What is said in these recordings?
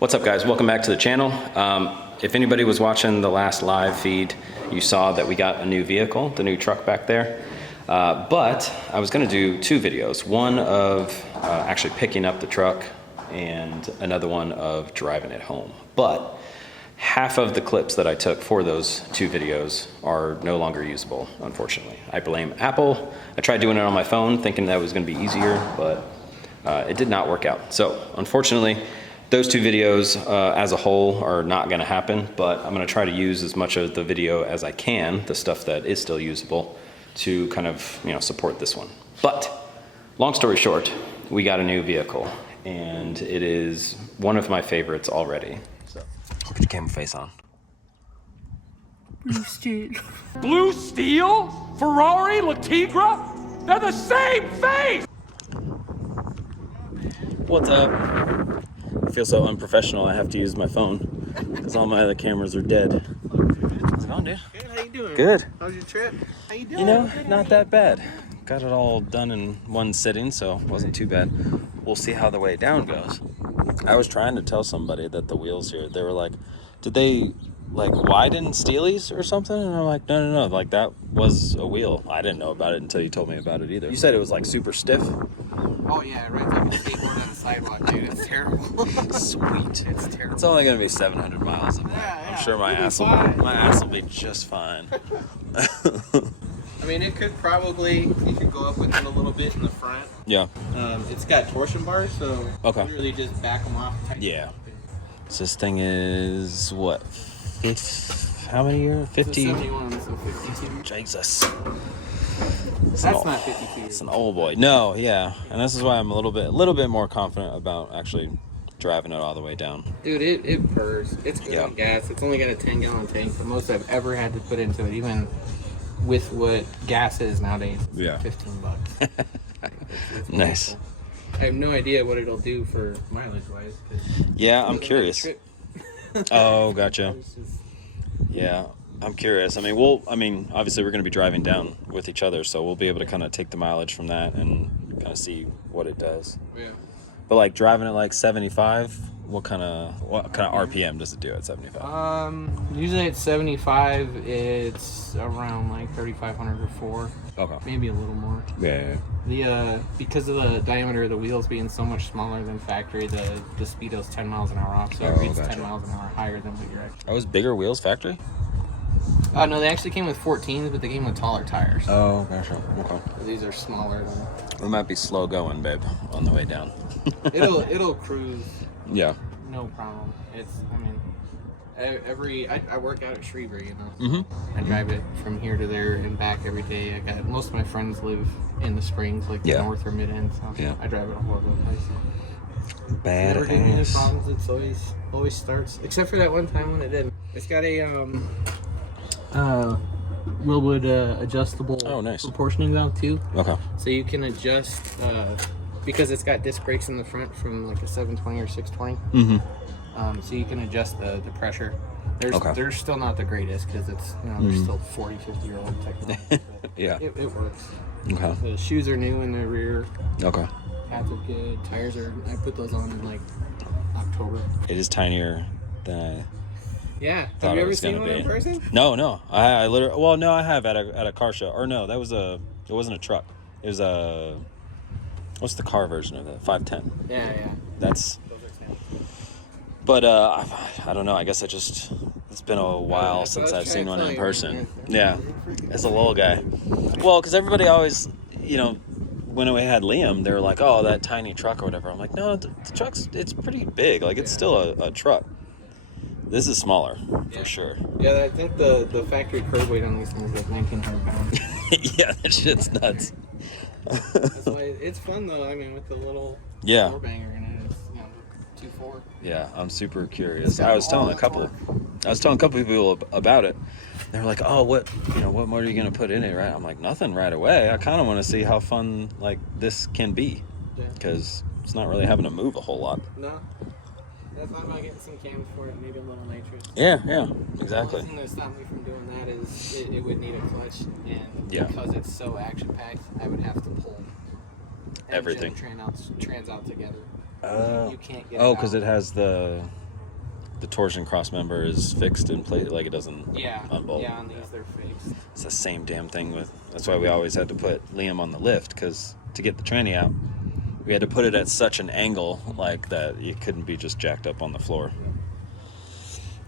What's up, guys? Welcome back to the channel. If anybody was watching the last live feed, you saw that we got a new vehicle, the new truck back there. But I was gonna do two videos, one of actually picking up the truck and another one of driving it home. But half of the clips that I took for those two videos are no longer usable, unfortunately. I blame Apple. I tried doing it on my phone thinking that was gonna be easier, but it did not work out. So unfortunately, those two videos as a whole are not gonna happen, but I'm gonna try to use as much of the video as I can, the stuff that is still usable, to kind of, support this one. But long story short, we got a new vehicle and it is one of my favorites already. So, put your camera face on. Blue Steel. Blue Steel? Ferrari? Latigra? They're the same face! What's up? I feel so unprofessional I have to use my phone because all my other cameras are dead. How's it going, dude? Good, how you doing? Good. How's your trip? How you doing? Not that bad. Got it all done in one sitting, so it wasn't too bad. We'll see how the way down goes. I was trying to tell somebody that the wheels here, they were like, did they widen Steelies or something? And I'm like, no, like that was a wheel. I didn't know about it until you told me about it either. You said it was like super stiff. Oh yeah, right, like a skateboard on the sidewalk, dude. It's terrible. Sweet. It's terrible. It's only gonna be 700 miles of that. Yeah, I'm sure my ass will be just fine. I mean, it could probably, you could go up with it a little bit in the front. Yeah. It's got torsion bars, so Okay. literally just back them off. Yeah. So this thing is what? How many years? 50? 71, so 52. Jesus. That's not 52. It's an old boy. No, yeah. And this is why I'm a little bit more confident about actually driving it all the way down. Dude, it purrs. It's good on gas. It's only got a 10-gallon tank, the most I've ever had to put into it, even with what gas is nowadays. Yeah. $15. It's Nice. wonderful. I have no idea what it'll do for mileage-wise. Yeah, I'm curious. Oh, gotcha. It's just- Yeah, I'm curious. I mean, obviously we're going to be driving down with each other, so we'll be able to kind of take the mileage from that and kind of see what it does. Yeah. But like driving at like 75, what kind of RPM does it do at 75? Usually at 75, it's around like 3,500 or 4. Okay. Maybe a little more. Yeah. Because of the diameter of the wheels being so much smaller than factory, the speed is 10 miles an hour off, so it reads gotcha. 10 miles an hour higher than what you're actually. Oh, was bigger wheels factory? No, they actually came with 14s, but they came with taller tires. Oh, gotcha. Okay. These are smaller than. We might be slow going, babe, on the way down. It'll cruise. Yeah. No problem. I work out at Shreveport, Mm-hmm. I drive it from here to there and back every day. Most of my friends live in the Springs, like the north or mid end, so Yeah. I drive it all over the place. Never getting any Badass. problems. It's always starts, except for that one time when it didn't. It's got a Willwood adjustable proportioning valve too, Okay. so you can adjust because it's got disc brakes in the front from like a 720 or 620. Mm-hmm. So you can adjust the pressure. They're still not the greatest because it's they're still 40, 50-year-old technology. Yeah. It works. Okay. The shoes are new in the rear. Okay. Pads are good. Tires are. I put those on in like October. It is tinier than Yeah. Thought Have you it ever was seen gonna one in be. person? No. I literally. Well, no, I have at a car show. Or no, it wasn't a truck. It was a. What's the car version of that? 510. Yeah. That's. Those are samples. But I don't know. I guess it's been a while That's what since I I've was seen trying one to in tell you, person. man. Yeah, as a little guy. Well, because everybody always, when we had Liam, they were like, "Oh, that tiny truck or whatever." I'm like, "No, the truck's it's pretty big. Like it's still a truck. This is smaller for sure." Yeah, I think the factory curb weight on these things is like 1,900 pounds. Yeah, that shit's nuts. That's why it's fun though. I mean, with the little four banger in it, it's 2.4. Yeah, I'm super curious. I was telling a couple people about it. They were like, "Oh, what more are you gonna put in it?" Right? I'm like, "Nothing right away. I kind of want to see how fun like this can be, because it's not really having to move a whole lot." No. I thought about getting some cams for it, maybe a little nitrous. Yeah, exactly. The only thing that stopped me from doing that is it would need a clutch, and because it's so action-packed, I would have to pull everything. Trans out together. Oh. You can't get. Oh, because it has the the torsion cross member is fixed in place, like it doesn't unbolt. Yeah, on these they're fixed. It's the same damn thing with. That's why we always had to put Liam on the lift, because to get the tranny out, we had to put it at such an angle like that it couldn't be just jacked up on the floor.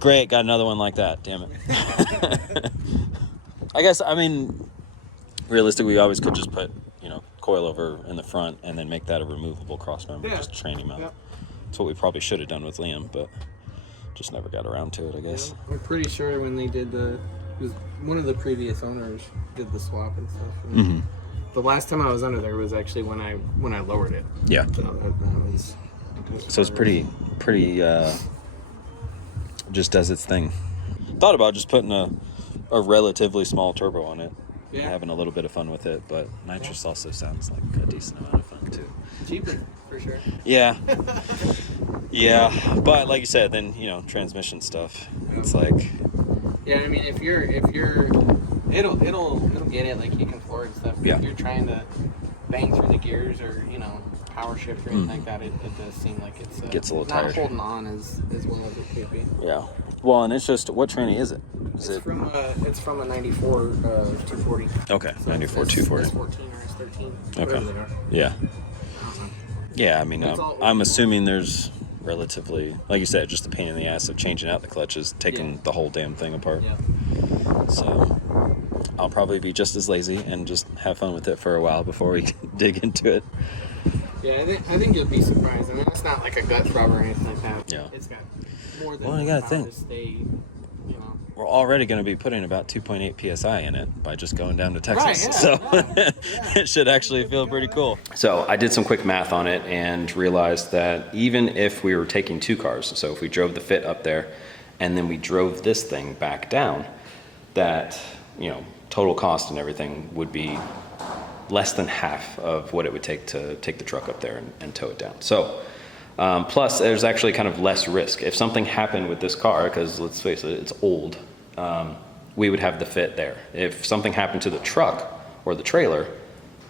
Great, got another one like that. Damn it. I guess, I mean, realistically, we always could just put, you know, coilover in the front and then make that a removable cross member, just tranny mount. That's what we probably should have done with Liam, but just never got around to it, I guess. I'm pretty sure when they did one of the previous owners did the swap and stuff. And the last time I was under there was actually when I lowered it. Yeah. So it's pretty just does its thing. Thought about just putting a relatively small turbo on it. And having a little bit of fun with it, but nitrous also sounds like a decent amount of fun too. Cheaper, for sure. Yeah. Yeah, but like you said, then, you know, transmission stuff. It's like, yeah, I mean, if you're it'll get it, like you can floor it and stuff. But if you're trying to bang through the gears or, you know, power shift or anything like that, it does seem like it's gets a little not tired. holding on as well as it could be. Yeah. Well, and it's just, what tranny is it? It's from a 94 240. Okay, So 94 240. S14 or S13. Okay. Whatever they are. Yeah. Yeah, I mean, I'm assuming there's relatively, like you said, just the pain in the ass of changing out the clutches, taking the whole damn thing apart. Yeah. So I'll probably be just as lazy and just have fun with it for a while before we dig into it. Yeah, I think you'll be surprised. I mean, it's not like a gut rub or anything like that. Yeah. It's got more than Well, you gotta enough think. to stay, you know. We're already going to be putting about 2.8 psi in it by just going down to Texas. Right, yeah, So it should actually feel pretty cool. So I did some quick math on it and realized that even if we were taking two cars, so if we drove the Fit up there and then we drove this thing back down, that, you know, total cost and everything would be less than half of what it would take to take the truck up there and tow it down. So plus there's actually kind of less risk. If something happened with this car, because let's face it, it's old, we would have the Fit there. If something happened to the truck or the trailer,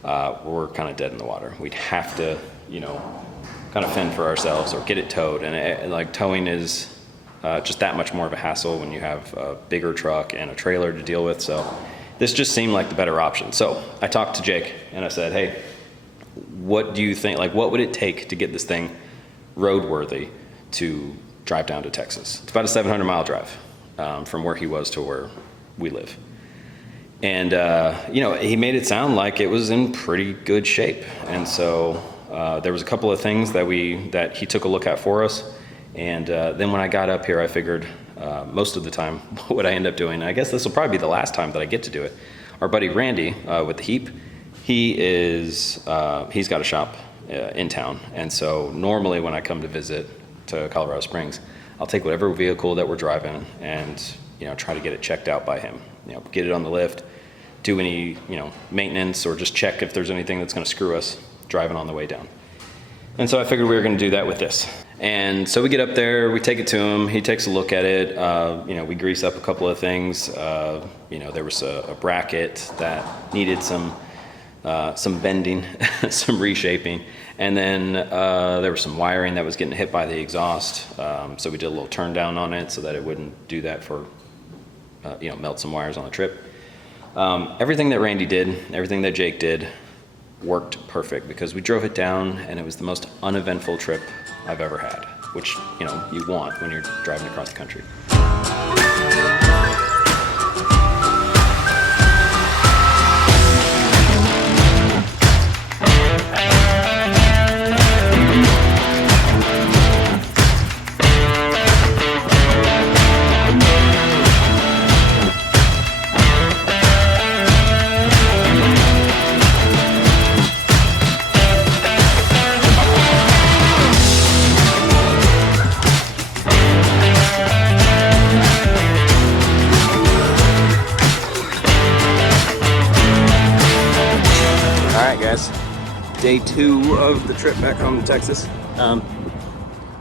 we're kind of dead in the water. We'd have to, you know, kind of fend for ourselves or get it towed. And like towing is just that much more of a hassle when you have a bigger truck and a trailer to deal with. So this just seemed like the better option. So I talked to Jake and I said, hey, what do you think, like what would it take to get this thing roadworthy to drive down to Texas? It's about a 700-mile drive from where he was to where we live. And, you know, he made it sound like it was in pretty good shape. And so there was a couple of things that he took a look at for us. And then when I got up here, I figured most of the time what I end up doing, I guess this will probably be the last time that I get to do it. Our buddy Randy with the Heap, he's got a shop in town. And so normally when I come to visit to Colorado Springs, I'll take whatever vehicle that we're driving and, you know, try to get it checked out by him. You know, get it on the lift, do any, you know, maintenance, or just check if there's anything that's going to screw us driving on the way down. And so I figured we were going to do that with this. And so we get up there, we take it to him, he takes a look at it, you know, we grease up a couple of things. You know, there was a bracket that needed some bending, some reshaping. And then there was some wiring that was getting hit by the exhaust. So we did a little turn down on it so that it wouldn't do that for, you know, melt some wires on the trip. Everything that Randy did, everything that Jake did worked perfect because we drove it down and it was the most uneventful trip I've ever had, which, you know, you want when you're driving across the country. Day 2 of the trip back home to Texas.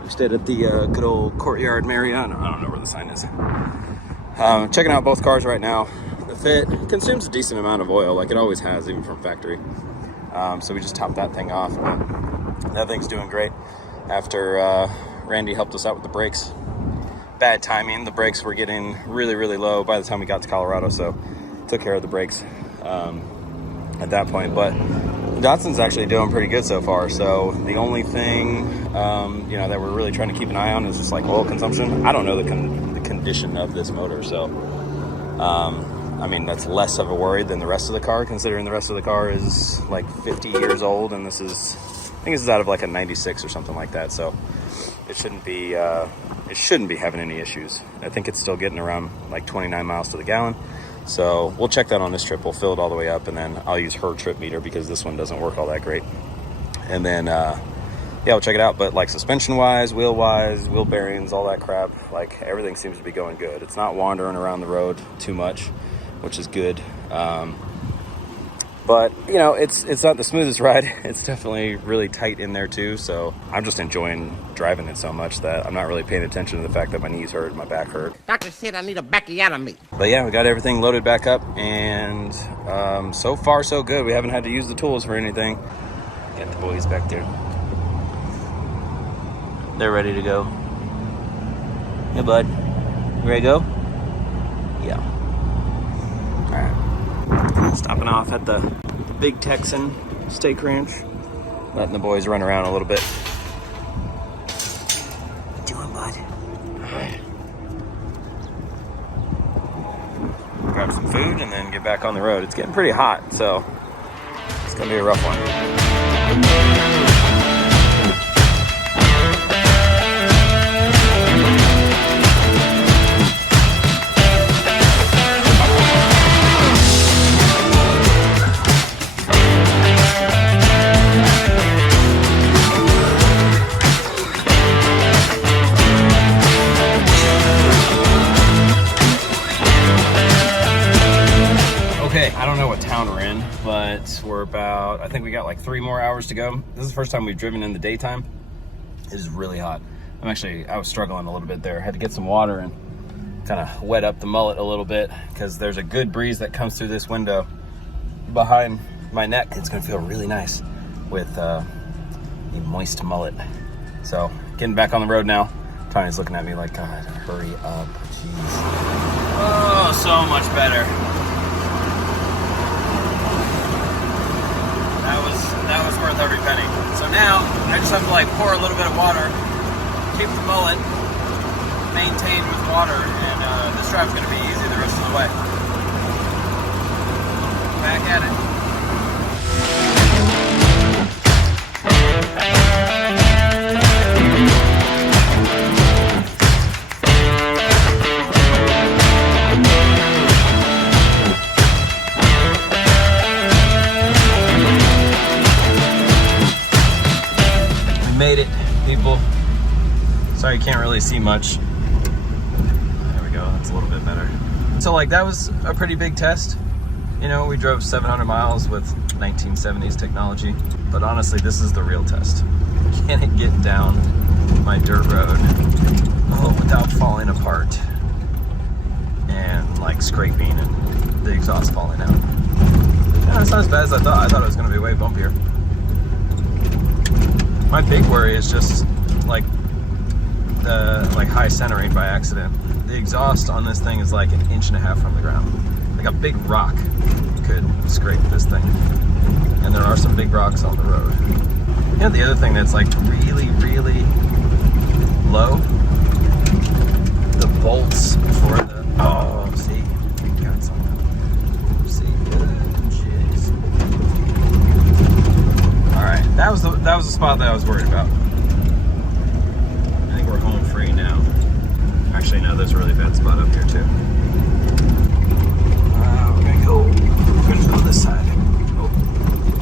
We stayed at the good old Courtyard Marriott. I don't know where the sign is. Checking out both cars right now. The Fit consumes a decent amount of oil, like it always has, even from factory. So we just topped that thing off. But that thing's doing great. After Randy helped us out with the brakes, bad timing. The brakes were getting really, really low by the time we got to Colorado, so took care of the brakes at that point. But Datsun's actually doing pretty good so far. So the only thing, you know, that we're really trying to keep an eye on is just like oil consumption. I don't know the condition of this motor, so I mean, that's less of a worry than the rest of the car, considering the rest of the car is like 50 years old, and this is, I think this is out of like a 96 or something like that. So it shouldn't be having any issues. I think it's still getting around like 29 miles to the gallon. So we'll check that on this trip. We'll fill it all the way up, and then I'll use her trip meter because this one doesn't work all that great. And then, yeah, we'll check it out. But like suspension-wise, wheel-wise, wheel bearings, all that crap, like everything seems to be going good. It's not wandering around the road too much, which is good. But you know, it's not the smoothest ride. It's definitely really tight in there too. So I'm just enjoying driving it so much that I'm not really paying attention to the fact that my knees hurt, my back hurt. Doctor said I need a backiotomy. But yeah, we got everything loaded back up, and so far so good. We haven't had to use the tools for anything. Got the boys back there. They're ready to go. Hey bud, you ready to go? Yeah. All right. Stopping off at the Big Texan Steak Ranch. Letting the boys run around a little bit. What you doing, bud? Alright. Grab some food and then get back on the road. It's getting pretty hot, so it's gonna be a rough one. I don't know what town we're in, but we're about, I think we got like 3 more hours to go. This is the first time we've driven in the daytime. It is really hot. I was struggling a little bit there. I had to get some water and kind of wet up the mullet a little bit because there's a good breeze that comes through this window behind my neck. It's gonna feel really nice with a moist mullet. So getting back on the road now. Tanya's looking at me like, God, hurry up, jeez. Oh, so much better. That was worth every penny. So now I just have to like pour a little bit of water, keep the mullet maintained with water, and this drive's gonna be easy the rest of the way. Back at it. Made it, people. Sorry you can't really see much. There we go, that's a little bit better. So like that was a pretty big test. You know, we drove 700 miles with 1970s technology, but honestly this is the real test. Can it get down my dirt road without falling apart and like scraping and the exhaust falling out? Yeah, it's not as bad as I thought. I thought it was going to be way bumpier. My big worry is just like the high centering by accident. The exhaust on this thing is like 1.5 inches from the ground. Like a big rock could scrape this thing. And there are some big rocks on the road. You know, the other thing that's like really, really low, the bolts for the, oh, see, we got something. See, jeez. All right, that was the spot that I was worried about. I think we're home free now. Actually, no, there's a really bad spot up here too. We're gonna go this side.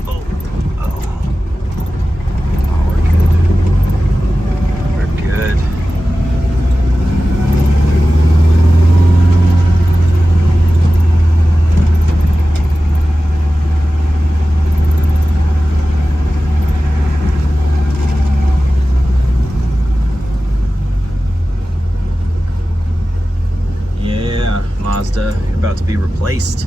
Oh, we're good. Yeah, Mazda, you're about to be replaced.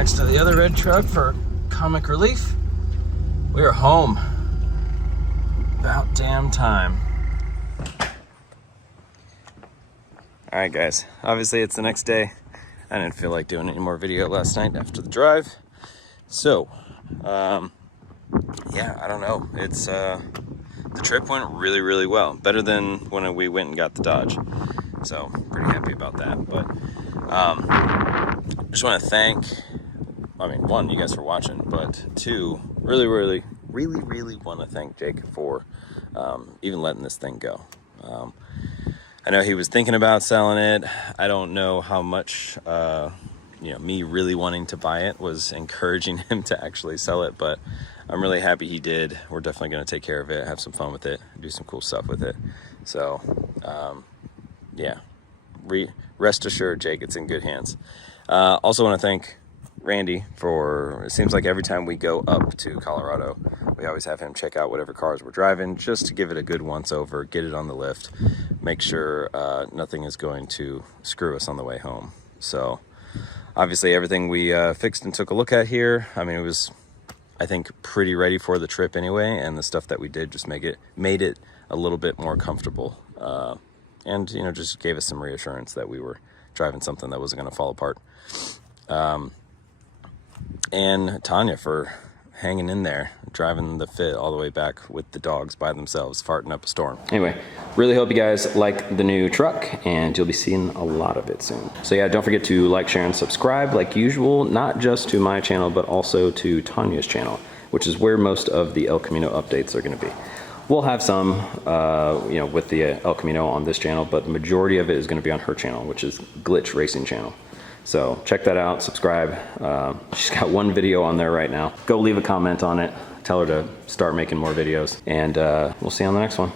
next to the other red truck for comic relief. We are home. About damn time. All right, guys. Obviously, it's the next day. I didn't feel like doing any more video last night after the drive. So, yeah, I don't know. It's the trip went really, really well. Better than when we went and got the Dodge. So, pretty happy about that. But just want to thank, I mean, one, you guys for watching, but two, really want to thank Jake for even letting this thing go. I know he was thinking about selling it. I don't know how much, you know, me really wanting to buy it was encouraging him to actually sell it, but I'm really happy he did. We're definitely going to take care of it, have some fun with it, do some cool stuff with it. So, yeah, rest assured, Jake, it's in good hands. Also want to thank Randy for, it seems like every time we go up to Colorado, we always have him check out whatever cars we're driving, just to give it a good once over, get it on the lift, make sure nothing is going to screw us on the way home. So obviously everything we fixed and took a look at here, I mean, it was, I think, pretty ready for the trip anyway, and the stuff that we did just made it a little bit more comfortable, and, you know, just gave us some reassurance that we were driving something that wasn't going to fall apart. And Tanya for hanging in there, driving the Fit all the way back with the dogs by themselves, farting up a storm. Anyway, really hope you guys like the new truck, and you'll be seeing a lot of it soon. So yeah, don't forget to like, share, and subscribe like usual, not just to my channel, but also to Tanya's channel, which is where most of the El Camino updates are gonna be. We'll have some, you know, with the El Camino on this channel, but the majority of it is gonna be on her channel, which is Glitch Racing channel. So check that out, subscribe. She's got one video on there right now. Go leave a comment on it. Tell her to start making more videos, and we'll see you on the next one.